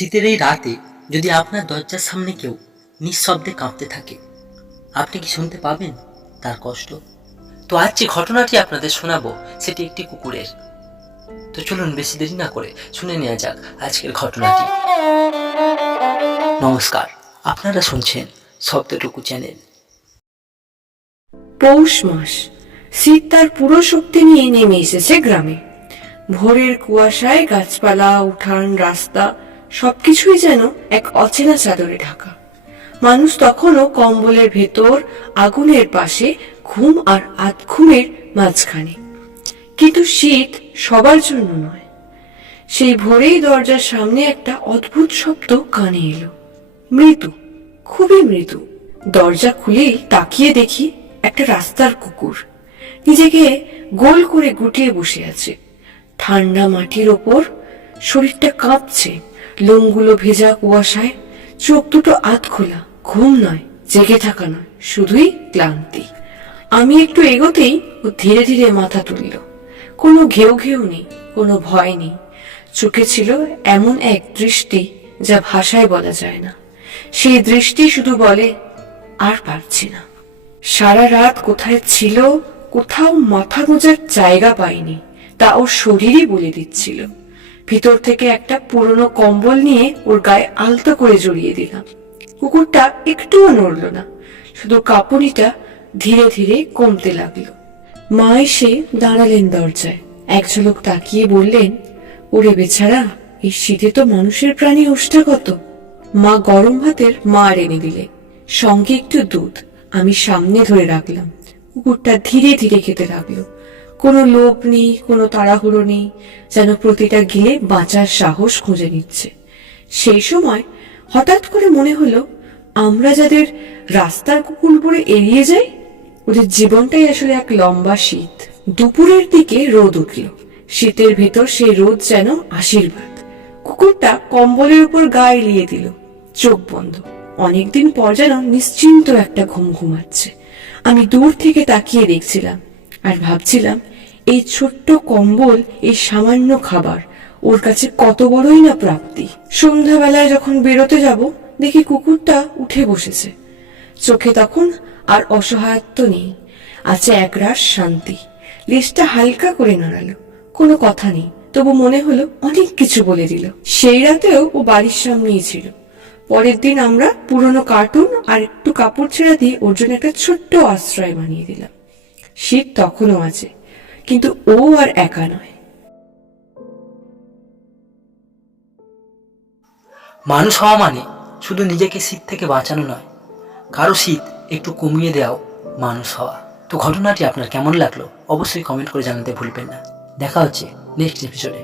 শীতের এই রাতে যদি আপনার দরজার সামনে কেউ নিঃশব্দে কাঁপতে থাকে, আপনি কি শুনতে পাবেন তার কষ্ট? তো আজ যে ঘটনাটি আপনাদের শোনাবো, সেটি একটি কুকুরের। তো চলুন বেশি দেরি না করে শুনে নেওয়া যাক আজকের ঘটনাটি। নমস্কার, আপনারা শুনছেন শব্দটুকু চ্যানেল। পৌষ মাস, শীত তার পুরো শক্তি নিয়ে নেমে এসেছে গ্রামে। ভোরের কুয়াশায় গাছপালা, উঠান, রাস্তা সবকিছুই যেন এক অচেনা চাদরে ঢাকা। মানুষ তখনও কম্বলের ভেতর, আগুনের পাশে, ঘুম আর আধ ঘুমের মাঝখানে। কিন্তু শীত সবার জন্য নয়। সেই ভোরেই দরজার সামনে একটা অদ্ভুত শব্দ কানে এলো। মৃদু, খুবই মৃদু। দরজা খুলেই তাকিয়ে দেখি একটা রাস্তার কুকুর। নিজেকে গোল করে গুটিয়ে বসে আছে। ঠান্ডা মাটির ওপর শরীরটা কাঁপছে। লোমগুলো ভেজা কুয়াশায়, চোখ দুটো আধ খোলা, ঘুম নয়, জেগে থাকা নয়, শুধুই ক্লান্তি। আমি একটু এগোতেই ও ধীরে ধীরে মাথা তুলল। কোনো ঘেউ ঘেউ নেই, কোনো ভয় নেই। চোখে ছিল এমন এক দৃষ্টি যা ভাষায় বলা যায় না। সেই দৃষ্টি শুধু বলে, আর পারছি না। সারা রাত কোথায় ছিল, কোথাও মাথা গোজার জায়গা পাইনি, তা ওর শরীরই বলে দিচ্ছিল। ভিতর থেকে একটা পুরনো কম্বল নিয়ে ওর গায়ে আলতো করে জড়িয়ে দিলাম। কুকুরটা একটুও নড়ল না, শুধু কাঁপুনিটা ধীরে ধীরে কমতে লাগল। মা এসে দাঁড়ালেন দরজায়। এক ঝলক তাকিয়ে বললেন, ওরে বেছাড়া এই শীতে তো মানুষের প্রাণী ওষ্ঠা কত? মা গরম ভাতের মার এনে দিলে, সঙ্গে একটু দুধ, আমি সামনে ধরে রাখলাম। কুকুরটা ধীরে ধীরে খেতে লাগল। কোনো লোভ নেই, কোনো তাড়াহুড়ো নেই, যেন প্রতিটা গিলে বাঁচার সাহস খুঁজে নিচ্ছে। সেই সময় হঠাৎ করে মনে হলো, আমরা যাদের রাস্তার কুকুর উপরে এড়িয়ে যাই, ওদের জীবনটাই আসলে এক লম্বা শীত। দুপুরের দিকে রোদ উঠল। শীতের ভেতর সেই রোদ যেন আশীর্বাদ। কুকুরটা কম্বলের উপর গা এলিয়ে দিল। চোখ বন্ধ। অনেকদিন পর যেন নিশ্চিন্ত একটা ঘুম ঘুমাচ্ছে। আমি দূর থেকে তাকিয়ে দেখছিলাম। আর ভাবছিলাম, এই ছোট্ট কম্বল এই সামান্য খাবার, ওর কাছে কত বড়ই না প্রাপ্তি। সন্ধ্যাবেলায় যখন বেরোতে যাব, দেখি কুকুরটা উঠে বসেছে। চোখে তখন আর অসহায়ত্ব নেই, আছে একরাশ শান্তি। লেজটা হালকা করে নাড়ালো, কোনো কথা নেই, তবু মনে হলো অনেক কিছু বলে দিল। সেই রাতেও ও বাড়ির সামনেই ছিল। পরের দিন আমরা পুরনো কার্টুন আর একটু কাপড় ছেঁড়া দিয়ে ওর জন্য একটা ছোট্ট আশ্রয় বানিয়ে দিলাম। শীত তখনও আছে, কিন্তু ও আর একা নয়। মানুষ হওয়া মানে শুধু নিজেকে শীত থেকে বাঁচানো নয়। কারও শীত একটু কমিয়ে দেওয়াও মানুষ হওয়া। তো ঘটনাটি আপনার কেমন লাগল? অবশ্যই কমেন্ট করে জানাতে ভুলবেন না। দেখা হচ্ছে নেক্সট এপিসোডে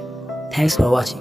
থ্যাংকস ফর ওয়াচিং